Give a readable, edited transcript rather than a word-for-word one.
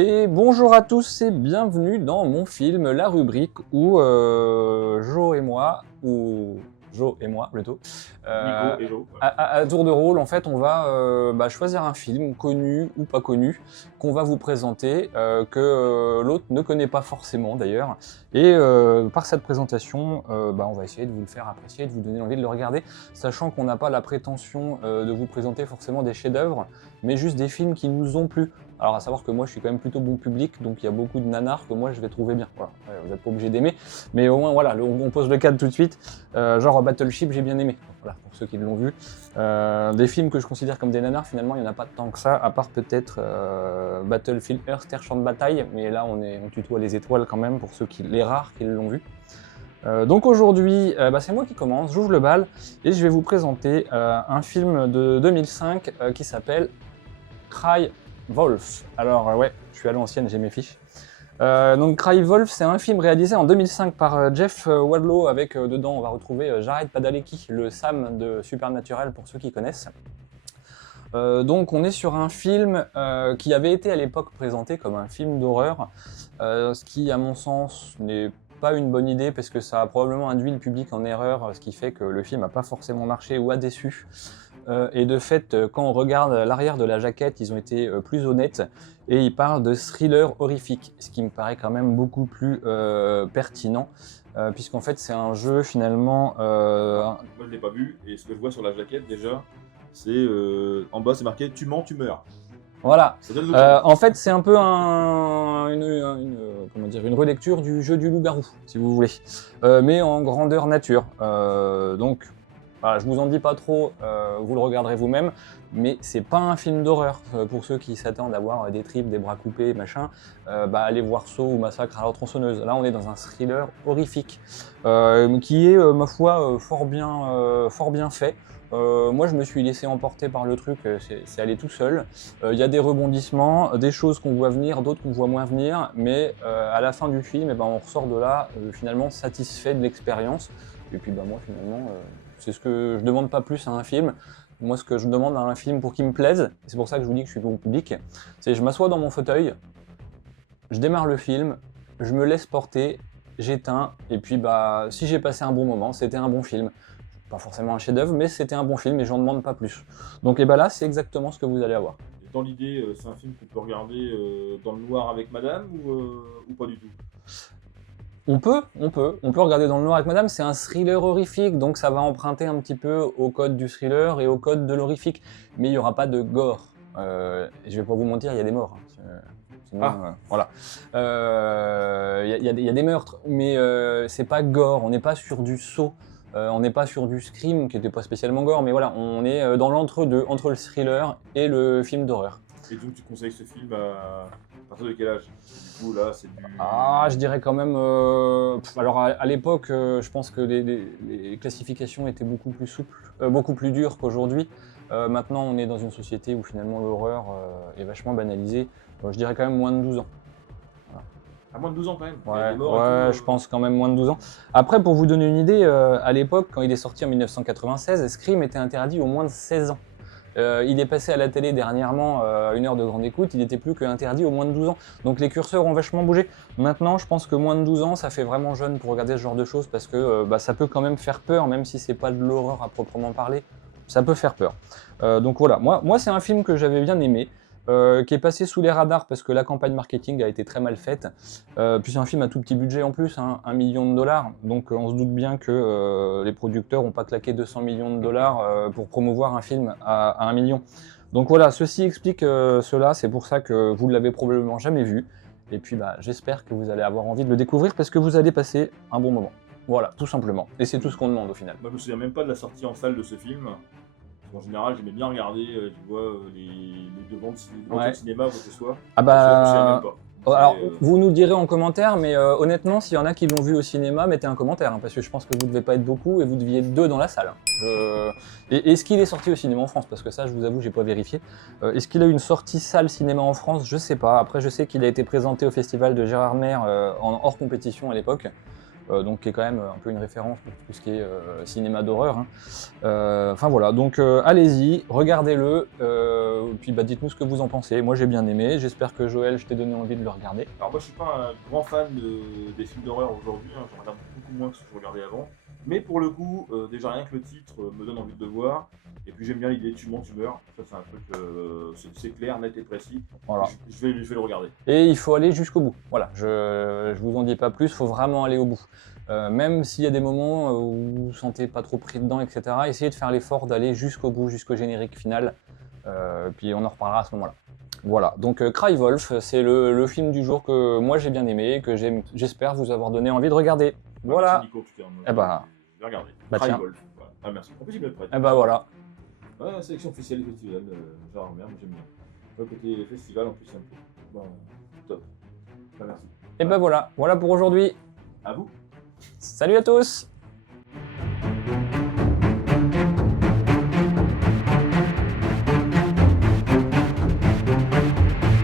Et bonjour à tous et bienvenue dans mon film, la rubrique où Jo et moi, ou Jo et moi plutôt, Nico et Jo. à tour de rôle, en fait, on va choisir un film, connu ou pas connu, qu'on va vous présenter, que l'autre ne connaît pas forcément d'ailleurs. Et par cette présentation, on va essayer de vous le faire apprécier, de vous donner envie de le regarder, sachant qu'on n'a pas la prétention de vous présenter forcément des chefs-d'œuvre, mais juste des films qui nous ont plu. Alors à savoir que moi je suis quand même plutôt bon public, donc il y a beaucoup de nanars que moi je vais trouver bien. Voilà. Vous n'êtes pas obligé d'aimer, mais au moins voilà, on pose le cadre tout de suite. Genre Battleship, j'ai bien aimé. Voilà, pour ceux qui l'ont vu. Des films que je considère comme des nanars, finalement il n'y en a pas tant que ça, à part peut-être Battlefield Earth, Terre Champ de Bataille, mais là on tutoie les étoiles quand même pour les rares qui l'ont vu. Donc aujourd'hui, c'est moi qui commence, j'ouvre le bal et je vais vous présenter un film de 2005 qui s'appelle Cry Wolf. Alors ouais, je suis à l'ancienne, j'ai mes fiches. Donc Cry Wolf, c'est un film réalisé en 2005 par Jeff Wadlow avec dedans on va retrouver Jared Padalecki, le Sam de Supernatural pour ceux qui connaissent. Donc on est sur un film qui avait été à l'époque présenté comme un film d'horreur, ce qui à mon sens n'est pas une bonne idée parce que ça a probablement induit le public en erreur, ce qui fait que le film n'a pas forcément marché ou a déçu. Et de fait, quand on regarde l'arrière de la jaquette, ils ont été plus honnêtes et ils parlent de thriller horrifique, ce qui me paraît quand même beaucoup plus pertinent, puisqu'en fait c'est un jeu finalement... Moi je l'ai pas vu et ce que je vois sur la jaquette déjà, c'est en bas c'est marqué tu mens, tu meurs. Voilà. Ça donne le En fait, c'est un peu une relecture du jeu du loup-garou, si vous voulez, mais en grandeur nature. Donc, voilà, je vous en dis pas trop, vous le regarderez vous-même, mais c'est pas un film d'horreur. Pour ceux qui s'attendent à voir des tripes, des bras coupés, machin, allez voir Saw ou Massacre à la tronçonneuse. Là, on est dans un thriller horrifique, qui est, ma foi, fort bien fait. Moi je me suis laissé emporter par le truc, c'est allé tout seul. Il y a des rebondissements, des choses qu'on voit venir, d'autres qu'on voit moins venir, mais à la fin du film, on ressort de là finalement satisfait de l'expérience. Et puis moi finalement, c'est ce que je demande pas plus à un film. Moi ce que je demande à un film pour qu'il me plaise, et c'est pour ça que je vous dis que je suis bon public, c'est je m'assois dans mon fauteuil, je démarre le film, je me laisse porter, j'éteins, et puis si j'ai passé un bon moment, c'était un bon film. Pas forcément un chef-d'œuvre, mais c'était un bon film et j'en demande pas plus. Donc là, c'est exactement ce que vous allez avoir. Dans l'idée, c'est un film qu'on peut regarder dans le noir avec madame ou pas du tout? On peut regarder dans le noir avec madame, c'est un thriller horrifique, donc ça va emprunter un petit peu au code du thriller et au code de l'horrifique, mais il n'y aura pas de gore. Je vais pas vous mentir, il y a des morts. Sinon, voilà. Il y a des meurtres, mais c'est pas gore, on n'est pas sur du Saw. On n'est pas sur du Scream, qui n'était pas spécialement gore, mais voilà, on est dans l'entre-deux, entre le thriller et le film d'horreur. Et donc tu conseilles ce film à partir de quel âge? Du coup là c'est du... Je dirais quand même... alors à l'époque, je pense que les classifications étaient beaucoup plus souples, beaucoup plus dures qu'aujourd'hui. Maintenant, on est dans une société où finalement l'horreur est vachement banalisée. Je dirais quand même moins de 12 ans. À moins de 12 ans quand même. Ouais, je pense quand même moins de 12 ans. Après, pour vous donner une idée, à l'époque, quand il est sorti en 1996, Scream était interdit aux moins de 16 ans. Il est passé à la télé dernièrement, une heure de grande écoute, il n'était plus qu'interdit aux moins de 12 ans. Donc les curseurs ont vachement bougé. Maintenant, je pense que moins de 12 ans, ça fait vraiment jeune pour regarder ce genre de choses parce que ça peut quand même faire peur, même si c'est pas de l'horreur à proprement parler. Ça peut faire peur. Donc voilà, moi c'est un film que j'avais bien aimé. Qui est passé sous les radars parce que la campagne marketing a été très mal faite. Puis c'est un film à tout petit budget en plus, hein, 1 million de dollars. Donc on se doute bien que les producteurs n'ont pas claqué 200 millions de dollars pour promouvoir un film à 1 million. Donc voilà, ceci explique cela, c'est pour ça que vous ne l'avez probablement jamais vu. Et puis j'espère que vous allez avoir envie de le découvrir parce que vous allez passer un bon moment. Voilà, tout simplement. Et c'est tout ce qu'on demande au final. Moi je me souviens même pas de la sortie en salle de ce film. En général, j'aimais bien regarder, tu vois, les devants de cinéma ou quoi que ce soit. Ah même pas. Alors, vous nous direz en commentaire, mais honnêtement, s'il y en a qui l'ont vu au cinéma, mettez un commentaire, hein, parce que je pense que vous ne devez pas être beaucoup et vous deviez être 2 dans la salle. Est-ce qu'il est sorti au cinéma en France? Parce que ça, je vous avoue, j'ai pas vérifié. Est-ce qu'il a eu une sortie salle cinéma en France? Je sais pas. Après, je sais qu'il a été présenté au festival de Gérardmer en hors compétition à l'époque. donc qui est quand même un peu une référence pour tout ce qui est cinéma d'horreur. Hein. Enfin voilà, donc allez-y, regardez-le, puis bah, dites-nous ce que vous en pensez. Moi j'ai bien aimé, j'espère que Joël, je t'ai donné envie de le regarder. Alors moi je suis pas un grand fan des films d'horreur aujourd'hui, hein. J'en regarde beaucoup moins que ce que je regardais avant. Mais pour le coup, déjà rien que le titre me donne envie de le voir. Et puis j'aime bien l'idée tu mens, tu meurs. Ça c'est un truc, c'est clair, net et précis. Voilà. Je vais le regarder. Et il faut aller jusqu'au bout. Voilà, je vous en dis pas plus, il faut vraiment aller au bout. Même s'il y a des moments où vous vous sentez pas trop pris dedans, etc., essayez de faire l'effort d'aller jusqu'au bout, jusqu'au générique final. Puis on en reparlera à ce moment-là. Voilà, donc Cry Wolf, c'est le film du jour que moi j'ai bien aimé, que j'espère vous avoir donné envie de regarder. Voilà. Merci Nico, en tout cas. Eh bah, je vais regarder. bah Cry tiens. Wolf. Voilà. Ah merci. En plus j'ai bien prêt. Eh bah voilà. Ouais, la sélection officielle du festival, genre merde, j'aime bien. Le côté festival en plus c'est un peu. Bon, top. Bah, merci. Et bah voilà, voilà pour aujourd'hui. À vous. Salut à tous!